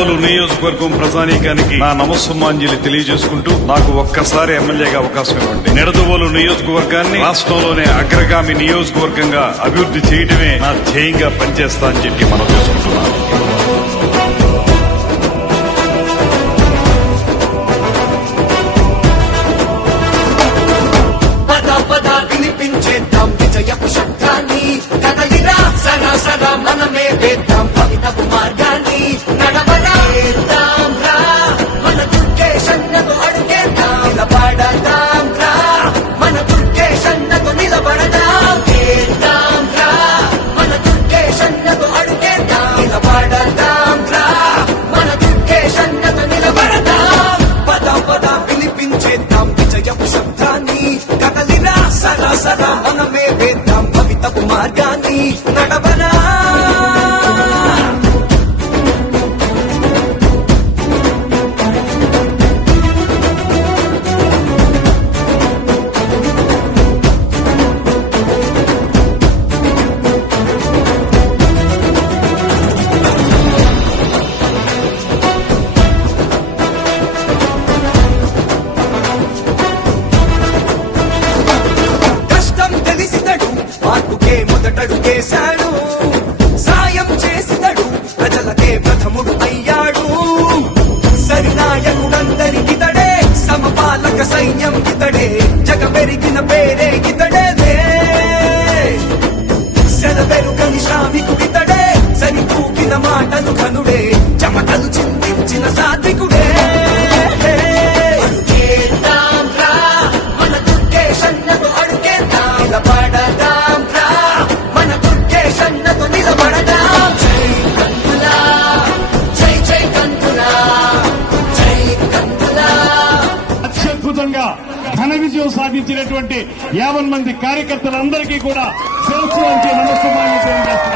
నిడదవోలు నియోజకవర్గం ప్రజానీకానికి నా నమస్సుమాంజలి తెలియజేసుకుంటూ నాకు ఒక్కసారి ఎమ్మెల్యేగా అవకాశం ఇవ్వండి. నిడదవోలు నియోజకవర్గాన్ని రాష్ట్రంలోనే అగ్రగామి నియోజకవర్గంగా అభివృద్ధి చేయడమే నా ధ్యేయంగా పనిచేస్తా అని చెప్పి మనం చేసుకుంటున్నాను. వినిపించేద్దాం విజయపు శబ్దాన్ని, కదలిరా సదా సదా మనమే వేద్దాం భవితపు మార్గాన్ని. నడవరాం రా మన దుర్గేశన్నతో అడుగేద్దాం, నిలబడదాం రా మన దుర్గేశన్నతో నిలబడదాం. వేద్దాం రా మన దుర్గేశన్నతో అడుగేద్దాం, నిలబడదాం రా మన దుర్గేశన్నతో నిలబడదాం. పద పద వినిపించేద్దాం విజయపు శబ్దాన్ని, కదలిరా సదా సదా మనమే వేద్దాం భవితపు మార్గాన్ని. నడవనా మార్పుకే మొదటడుగేశాడు, సాయం చేసినడు ప్రజలకే ప్రథముడు అయ్యాడు. సరినాయకుడందరి గితడే, సమపాలక సైన్యం గితడే, జగ పెరిగిన పేరే గితడే. సెలవెరుగని శ్రామికుడితడే, సరి తూకిన మాటలు ఘనుడే, చెమటలు చిందించిన సాత్వికుడే. అత్యద్భుతంగా ఘన విజయం సాధించినటువంటి 50 మంది కార్యకర్తలందరికీ కూడా శిరస్సు వంచి నమస్కారం తెలియజేస్తున్నారు.